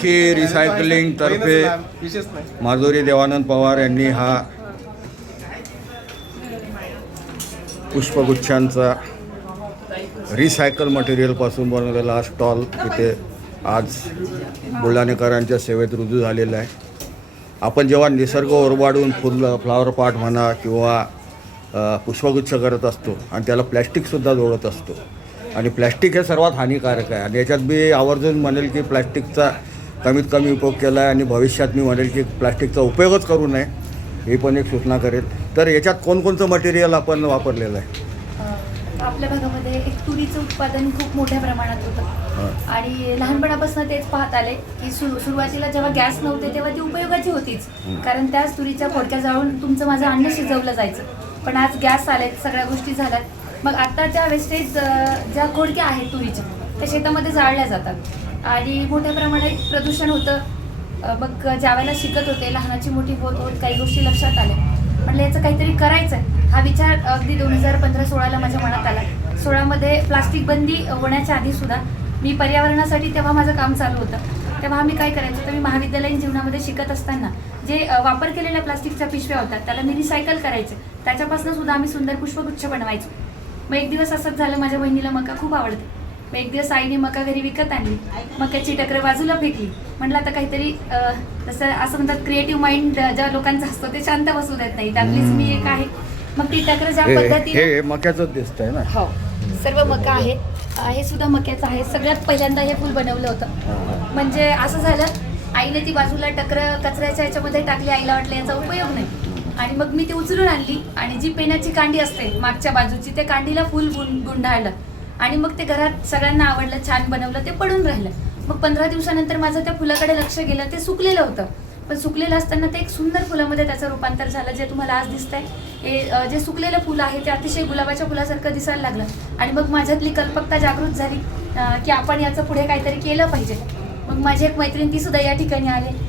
की रिसायकलिंग तर्फे माधुरी देवानंद पवार यांनी हा पुष्पगुच्छांचा रिसायकल मटेरियलपासून बनवलेला हा स्टॉल इथे आज बुलढाणेकरांच्या सेवेत रुजू झालेला आहे. आपण जेव्हा निसर्ग ओरबाडून फ्लॉवर पॉट म्हणा किंवा पुष्पगुच्छ करत असतो आणि त्याला प्लॅस्टिकसुद्धा जोडत असतो आणि प्लॅस्टिक हे सर्वात हानिकारक आहे आणि याच्यात मी आवर्जून म्हणेल की प्लॅस्टिकचा कमीत कमी उपयोग केला आहे आणि भविष्यात मी म्हणेल की प्लॅस्टिकचा उपयोगच करू नये ही पण एक सूचना करेल. तर याच्यात कोणकोणतं मटेरियल आपण वापरलेलं आहे? आपल्या भागामध्ये एक तुरीचं उत्पादन खूप मोठ्या प्रमाणात होतं आणि लहानपणापासून तेच पाहत आले की सुरुवातीला जेव्हा गॅस नव्हते तेव्हा ती उपयोगाची होतीच, कारण त्याच तुरीच्या खोडक्या जाळून तुमचं माझं अन्न शिजवलं जायचं. पण आज गॅस आले, सगळ्या गोष्टी झाल्यात. मग आत्ताच्या वेस्टेज ज्या खोडक्या आहेत तुरीच्या त्या शेतामध्ये जाळल्या जातात आणि मोठ्या प्रमाणात प्रदूषण होतं. मग ज्यावेळेला शिकत होते, लहानाची मोठी होत होत काही गोष्टी लक्षात आल्या. म्हटलं याचं काहीतरी करायचं आहे. हा विचार अगदी 2015-16ला माझ्या मनात आला. 16मध्ये प्लास्टिक बंदी होण्याच्या आधीसुद्धा मी पर्यावरणासाठी तेव्हा माझं काम चालू होतं. तेव्हा आम्ही काय करायचं तर मी महाविद्यालयीन जीवनामध्ये शिकत असताना जे वापर केलेल्या प्लास्टिकच्या पिशव्या होतात त्याला मी रिसायकल करायचे. त्याच्यापासून सुद्धा आम्ही सुंदर पुष्पगुच्छ बनवायचो. मग एक दिवस असंच झालं, माझ्या बहिणीला मका खूप आवडते. मग एक दिवस आईने मका घरी विकत आणली, मक्याची टकर बाजूला फेकली. म्हटलं आता काहीतरी जसं असं म्हणतात क्रिएटिव्ह माइंड ज्या लोकांचं असतं ते शांत बसू देत नाही, त्यातलीच मी एक आहे. मग ती टकर ज्या पद्धतीने मक्याचंच दिसतंय ना, हो सर्व मका आहे, हे सुद्धा मक्याचं आहे. सगळ्यात पहिल्यांदा हे फुल बनवलं होतं. म्हणजे असं झालं, आईने ती बाजूला टकर कचऱ्याच्या ह्याच्यामध्ये टाकली. आईला वाटलं याचा उपयोग नाही आणि मग मी ती उचलून आणली आणि जी पेनाची कांडी असते मागच्या बाजूची त्या कांडीला फुल गुंडाळलं आणि मग ते घरात सगळ्यांना आवडलं, छान बनवलं, ते पडून राहिलं. मग 15 दिवसानंतर माझं त्या फुलाकडे लक्ष गेलं. ते सुकलेलं होतं, पण सुकलेलं असताना ते एक सुंदर फुलामध्ये त्याचं रूपांतर झालं, जे तुम्हाला आज दिसतंय. हे जे सुकलेलं फुल आहे ते अतिशय गुलाबाच्या फुलासारखं दिसायला लागलं आणि मग माझ्यातली कल्पकता जागृत झाली की आपण याचं पुढे काहीतरी केलं पाहिजे. मग माझी एक मैत्रीण ती सुद्धा या ठिकाणी आले.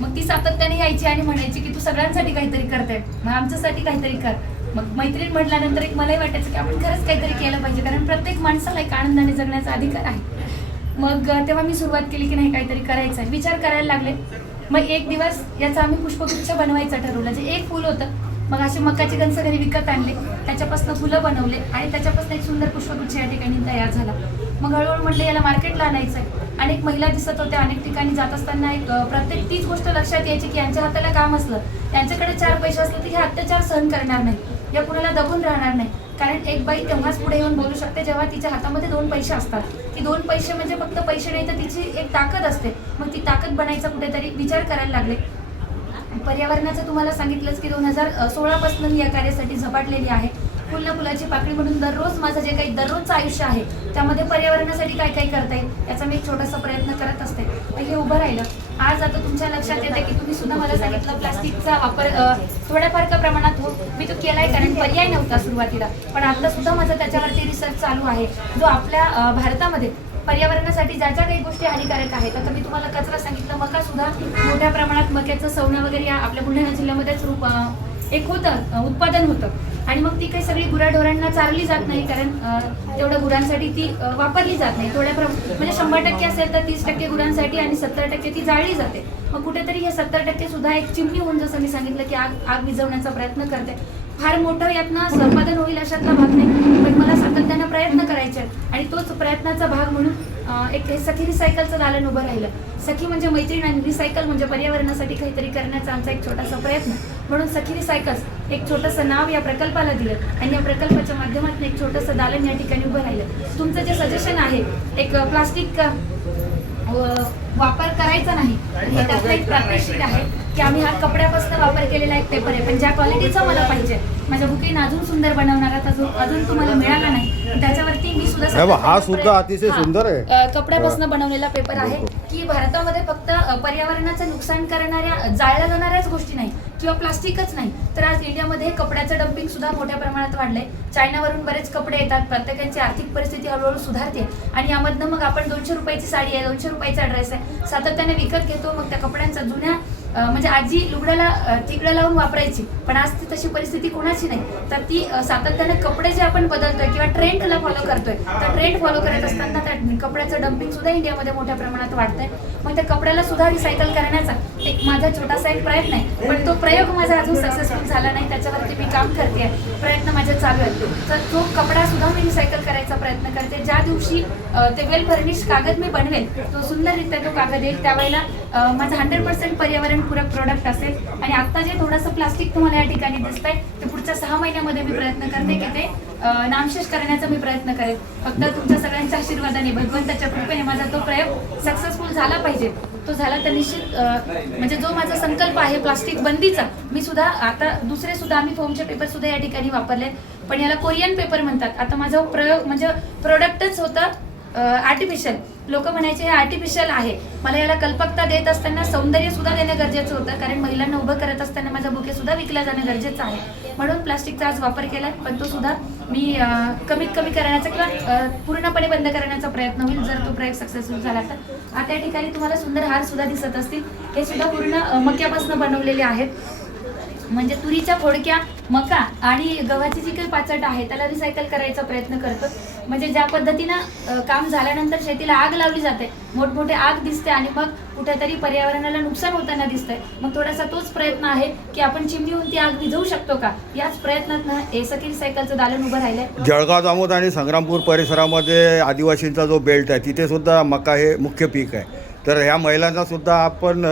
मग ती सातत्याने यायची आणि म्हणायची की तू सगळ्यांसाठी काहीतरी करते, मग आमच्यासाठी काहीतरी कर. मग मैत्रीण म्हटल्यानंतर एक मलाही वाटायचं की आपण खरंच काहीतरी केलं पाहिजे, कारण प्रत्येक माणसाला एक आनंदाने जगण्याचा अधिकार आहे. मग तेव्हा मी सुरुवात केली की नाही काहीतरी करायचं आहे, विचार करायला लागले. मग एक दिवस याचा आम्ही पुष्पगुच्छ बनवायचं ठरवलं. जे एक फुल होतं, मग असे मकाचे गंज घरी विकत आणले, त्याच्यापासून फुलं बनवले आणि त्याच्यापासून एक सुंदर पुष्पगुच्छ या ठिकाणी तयार झाला. मग हळूहळू म्हटलं याला मार्केटला आणायचं आहे. अनेक महिला दिसत होत्या, अनेक ठिकाणी जात असताना एक प्रत्येक तीच गोष्ट लक्षात यायची की यांच्या हाताला काम असलं, यांच्याकडे 4 पैसे असले तर हे अत्याचार सहन करणार नाही, या कुणाला दबून राहणार नाही. कारण एक बाई तेव्हाच पुढे येऊन बोलू शकते जेव्हा तिच्या हातामध्ये 2 पैसे असतात. की 2 पैसे म्हणजे फक्त पैसे नाही तर तिची एक ताकद असते. मग ती ताकद बनायचा कुठेतरी विचार करायला लागले. पर्यावरणाचं तुम्हाला सांगितलंच की 2016 पासून मी या कार्यासाठी झपाटलेली आहे. फुल ना फुलाची पाकळी म्हणून दररोज माझं जे काही दररोजचं आयुष्य आहे त्यामध्ये पर्यावरणासाठी काय काय करता येईल याचा मी एक छोटासा प्रयत्न करत असते. हे उभं राहिलं. आज आता तुमच्या लक्षात येते की तुम्ही सुद्धा मला सांगितलं प्लास्टिकचा वापर थोड्याफार का प्रमाणात हो, मी तो केलाय कारण पर्याय नव्हता सुरुवातीला. पण आता सुद्धा माझा त्याच्यावरती रिसर्च चालू आहे जो आपल्या भारतामध्ये पर्यावरणासाठी ज्या ज्या काही गोष्टी हानिकारक आहेत. आता मी तुम्हाला कचरा सांगितलं, मका सुद्धा मोठ्या प्रमाणात मक्याचं सवणं वगैरे या आपल्या बुलढाणा जिल्ह्यामध्येच एक होतं उत्पादन होतं आणि मग ती काही सगळी गुराढोरांना चारली जात नाही, कारण तेवढं गुरांसाठी ती वापरली जात नाही. थोड्या म्हणजे 100% असेल तर 30% गुरांसाठी आणि 70% ती जाळली जाते. मग कुठेतरी हे 70% सुद्धा एक चिमणी होऊन, जसं मी सांगितलं की आग विझवण्याचा प्रयत्न करते. फार मोठं यातनं संपादन होईल अशातला भाग नाही, पण मला सातत्यानं प्रयत्न करायचे आणि तोच प्रयत्नाचा भाग म्हणून एक सखी रिसायकलचं दालन उभं राहिलं. सखी म्हणजे मैत्रीण आणि रिसायकल म्हणजे पर्यावरणासाठी काहीतरी करण्याचा आमचा एक छोटासा प्रयत्न. म्हणून सखी रिसायकल्स एक छोटंसं नाव या प्रकल्पाला दिलं आणि या प्रकल्पाच्या माध्यमातून एक छोटंसं दालन या ठिकाणी उभं राहिलं. तुमचं जे सजेशन आहे एक प्लास्टिक वापर करायचा नाही, हे त्यातलं एक प्रात्यक्षिक आहे की आम्ही हा कपड्यापासून वापर केलेला एक पेपर आहे, पण ज्या क्वालिटीचा मला पाहिजे माझ्या बुकेने अजून सुंदर बनवणारा अजून तुम्हाला मिळाला नाही. त्याच्यावरती मी सुद्धा हा सुद्धा अतिशय सुंदर आहे, कपड्यापासून बनवलेला पेपर आहे की भारतामध्ये फक्त पर्यावरणाचं नुकसान करणाऱ्या जाळल्या जाणाऱ्याच गोष्टी नाही किंवा प्लास्टिकच नाही, तर आज इंडियामध्ये कपड्याचं डम्पिंग सुद्धा मोठ्या प्रमाणात वाढलंय. चायनावरून बरेच कपडे येतात, प्रत्येकाची आर्थिक परिस्थिती हळूहळू सुधारते आणि यामधनं मग आपण 200 रुपयाची साडी आहे, 200 रुपयाचा ड्रेस आहे सातत्याने विकत घेतो. मग त्या कपड्यांचा जुन्या म्हणजे आजी लुगड्याला तिकडं लावून वापरायची, पण आज ती तशी परिस्थिती कोणाची नाही. तर ती सातत्याने कपडे जे आपण बदलतोय किंवा ट्रेंडला फॉलो करतोय, तर ट्रेंड फॉलो करत असताना त्या कपड्याचं डम्पिंग सुद्धा इंडियामध्ये मोठ्या प्रमाणात वाढतंय. मग त्या कपड्याला सुद्धा रिसायकल करण्याचा एक माझा छोटासा एक प्रयत्न आहे, पण तो प्रयोग माझा अजून सक्सेसफुल झाला नाही. त्याच्यावरती मी काम करते, प्रयत्न माझे चालू आहेत. तर तो कपडा सुद्धा मी रिसायकल करायचा प्रयत्न करते. ज्या दिवशी ते वेल फर्निश कागद मी बनवेल, तो सुंदररित्या तो कागद येईल, त्यावेळेला माझा 100% पर्यावरणपूरक प्रोडक्ट असेल. आणि आता जे थोडंसं प्लास्टिक तुम्हाला या ठिकाणी दिसतंय, ते पुढच्या 6 महिन्यामध्ये मी प्रयत्न करते की ते नामशेष करण्याचा मी प्रयत्न करेन. फक्त तुमच्या सगळ्यांच्या आशीर्वादाने, भगवंताच्या कृपेने माझा तो प्रयोग सक्सेसफुल झाला पाहिजे. तो झाला तर निश्चित म्हणजे जो माझा संकल्प आहे प्लास्टिक बंदीचा, मी सुद्धा आता दुसरे सुद्धा आम्ही फोमचे पेपर सुद्धा या ठिकाणी वापरले, पण याला कोरियन पेपर म्हणतात. आता माझा प्रयोग म्हणजे प्रोडक्टच होता आर्टिफिशियल. लोक म्हणायचे हे आर्टिफिशियल आहे. मला याला कल्पकता देत असताना सौंदर्य सुद्धा देणं गरजेचं होतं, कारण महिलांना उभं करत असताना माझा बुके सुद्धा विकला जाणं गरजेचं आहे. म्हणून प्लास्टिकचा आज वापर केला, पण तो सुद्धा मी कमीत कमी करण्याचा किंवा पूर्णपणे बंद करण्याचा प्रयत्न होईल जर तो प्रयोग सक्सेसफुल झाला तर. आता या ठिकाणी तुम्हाला सुंदर हार सुद्धा दिसत असतील, हे सुद्धा पूर्ण मक्यापासून बनवलेले आहेत. म्हणजे तुरीच्या फोडक्या, मका आणि गव्हाची जी काही पाचट आहे त्याला रिसायकल करायचा प्रयत्न करतो. म्हणजे ज्या पद्धतीनं काम झाल्यानंतर शेतीला आग लावली जाते, मोठमोठे आग दिसते आणि मग कुठेतरी पर्यावरणाला नुकसान होताना दिसतंय. मग थोडासा तोच प्रयत्न आहे की आपण चिमणीहून ती आग विझवू शकतो का, याच प्रयत्नात एसकी रिसायकलचं दालन उभं राहिलंय. जळगाव जामोद आणि संग्रामपूर परिसरामध्ये आदिवासींचा जो बेल्ट आहे, तिथे सुद्धा मका हे मुख्य पीक आहे. तर ह्या महिलांना सुद्धा आपण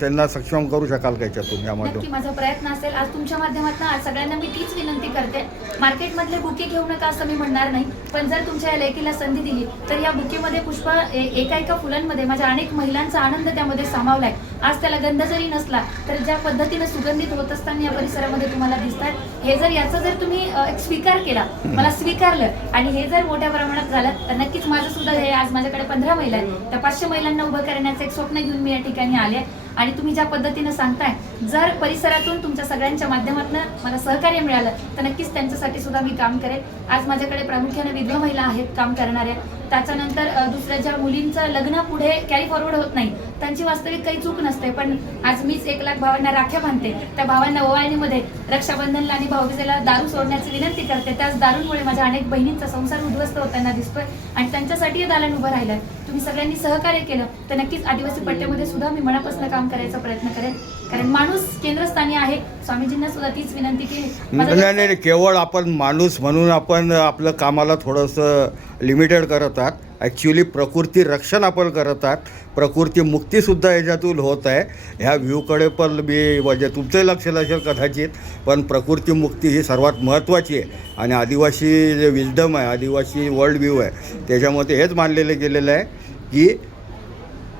त्यांना सक्षम करू शकाल का याच्यातून या नक्की माध्यमातून? माझा प्रयत्न असेल. आज तुमच्या माध्यमातून आज सगळ्यांना मी तीच विनंती करते, मार्केटमधले बुके घेऊ नका असं मी म्हणणार नाही, पण जर तुमच्या या लेकीला संधी दिली तर या बुकेमध्ये पुष्प एका एका फुलांमध्ये माझ्या अनेक महिलांचा आनंद त्यामध्ये सामावलाय. आज त्याला गंध जरी नसला तर ज्या पद्धतीने सुगंधित होत असताना या परिसरामध्ये तुम्हाला दिसतात, हे जर याचा जर तुम्ही एक स्वीकार केला, मला स्वीकारलं आणि हे जर मोठ्या प्रमाणात झालं तर नक्कीच माझं सुद्धा हे आज माझ्याकडे 15 महिला आहेत, त्या 500 महिलांना उभं करण्याचं एक स्वप्न घेऊन मी या ठिकाणी आले. आणि तुम्ही ज्या पद्धतीने सांगताय, जर परिसरातून तुमच्या सगळ्यांच्या माध्यमातून मला सहकार्य मिळालं तर नक्कीच त्यांच्यासाठी सुद्धा मी काम करेन. आज माझ्याकडे प्रामुख्याने विधवा महिला आहेत काम करणाऱ्या. त्याच्यानंतर दुसऱ्या ज्या मुलींचं लग्न पुढे कॅरी फॉरवर्ड होत नाही, त्यांची वास्तविक काही चूक नसते, पण आज मीच 1 लाख भावांना राख्या बांधते. त्या भावांना ओवाळणीमध्ये रक्षाबंधनला आणि भाऊबीजेला दारू सोडण्याची विनंती करते. त्याच दारूमुळे माझ्या अनेक बहिणींचा संसार उद्ध्वस्त होताना दिसतोय आणि त्यांच्यासाठी हे दालन उभं राहिलंय. तुम्ही सगळ्यांनी सहकार्य केलं तर नक्कीच आदिवासी पट्ट्यामध्ये सुद्धा मी मनापासून काम करायचा प्रयत्न करेन, कारण माणूस केंद्रस्थानी आहे. स्वामीजींना सुद्धा तीच विनंती केली. नाही, केवळ आपण माणूस म्हणून आपण आपलं कामाला थोडंसं लिमिटेड करत आहात. ॲक्च्युली प्रकृती रक्षण आपण करत आहात, प्रकृती मुक्तीसुद्धा याच्यातून होत आहे. ह्या व्ह्यूकडे पण मी म्हणजे तुमचंही लक्ष नसेल कदाचित, पण प्रकृती मुक्ती ही सर्वात महत्त्वाची आहे. आणि आदिवासी जे विजडम आहे, आदिवासी वर्ल्ड व्ह्यू आहे, त्याच्यामध्ये हेच मानलेलं गेलेलं आहे की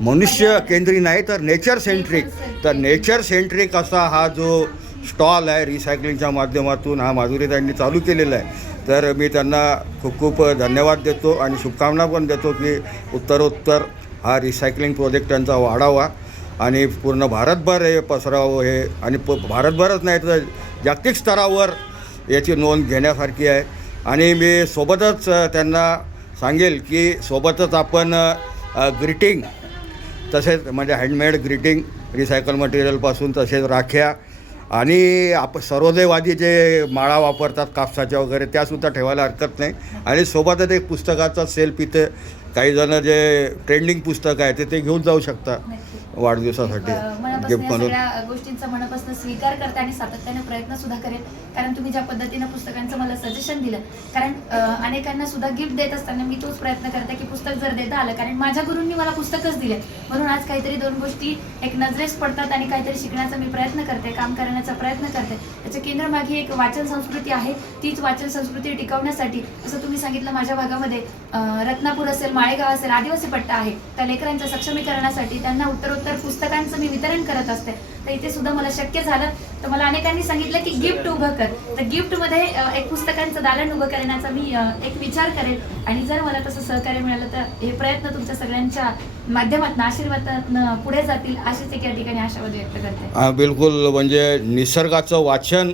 मनुष्य केंद्री नाही तर नेचर सेंट्रिक. तर नेचर सेंट्रिक असा हा जो स्टॉल आहे रिसायकलिंगच्या माध्यमातून हा माधुरीताईंनी चालू केलेला आहे. तर मी त्यांना खूप खूप धन्यवाद देतो आणि शुभकामना पण देतो की उत्तरोत्तर हा रिसायकलिंग प्रोजेक्ट त्यांचा वाढावा आणि पूर्ण भारतभर हे पसरावं. हे आणि भारतभरच नाही तर जागतिक स्तरावर याची नोंद घेण्यासारखी आहे. आणि मी सोबतच त्यांना सांगेल की सोबतच आपण ग्रीटिंग तसेच म्हणजे हँडमेड ग्रीटिंग रिसायकल मटेरियलपासून, तसेच राख्या आणि सर्वोदयवादी जे माळा वापरतात कापसाच्या वगैरे, त्यासुद्धा ठेवायला हरकत नाही. आणि सोबतच एक पुस्तकाचा सेल्फ इथे काही जण जे ट्रेंडिंग पुस्तक आहे ते घेऊन जाऊ शकता वाढदिवसासाठी गिफ्ट म्हणून. सगळ्या गोष्टींचा मनापासून स्वीकार करते आणि सातत्याने प्रयत्न सुद्धा करेन, कारण तुम्ही ज्या पद्धतीनं पुस्तकांचं मला सजेशन दिलं, कारण अनेकांना सुद्धा गिफ्ट देत असताना मी तोच प्रयत्न करते की पुस्तक जर देता आलं, कारण माझ्या गुरूंनी मला पुस्तकच दिले, म्हणून आज काहीतरी 2 गोष्टी एक नजरेस पडतात आणि काहीतरी शिकण्याचा मी प्रयत्न करते, काम करण्याचा प्रयत्न करते. त्याच्या केंद्रमागे एक वाचन संस्कृती आहे. तीच वाचन संस्कृती टिकवण्यासाठी, जसं तुम्ही सांगितलं, माझ्या भागामध्ये रत्नापूर असेल, माळेगाव असेल, आदिवासी पट्टा आहे, त्या लेकरांच्या सक्षमीकरणासाठी त्यांना उत्तरोत्तर पुस्तकांचं मी वितरण करत असते. तर इथे सुद्धा मला शक्य झालं तर मला अनेकांनी सांगितलं की गिफ्ट उभं कर, तर गिफ्टमध्ये एक पुस्तकांचं दालन उभं करण्याचा मी एक विचार करेन. आणि जर मला तसं सहकार्य मिळालं तर हे प्रयत्न तुमच्या सगळ्यांच्या माध्यमातून, आशीर्वादातून पुढे जातील, अशीच एक या ठिकाणी आशावाद व्यक्त करते. बिलकुल. म्हणजे निसर्गाचं वाचन,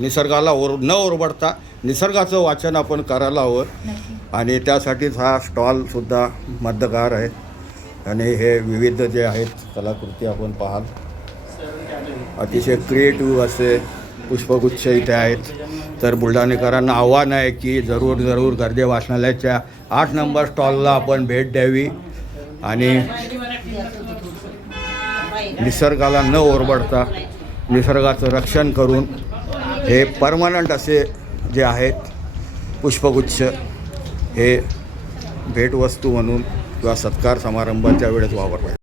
निसर्गाला न ओरबडता निसर्गाचं वाचन आपण करायला हवं. आणि त्यासाठीच हा स्टॉलसुद्धा मदतगार आहे. आणि हे विविध जे आहेत कलाकृती आपण पाहाल. अतिशय क्रिएटिव्ह असे पुष्पगुच्छ इथे आहेत. तर बुलढाणेकरांना आव्हान आहे की जरूर गर्दे वाचनालयाच्या 8 नंबर स्टॉलला आपण भेट द्यावी आणि निसर्गाला न ओरबडता निसर्गाचं रक्षण करून हे परमनंट असे जे आहेत पुष्पगुच्छ हे भेटवस्तू म्हणून किंवा सत्कार समारंभाच्या वेळेस वापरतात.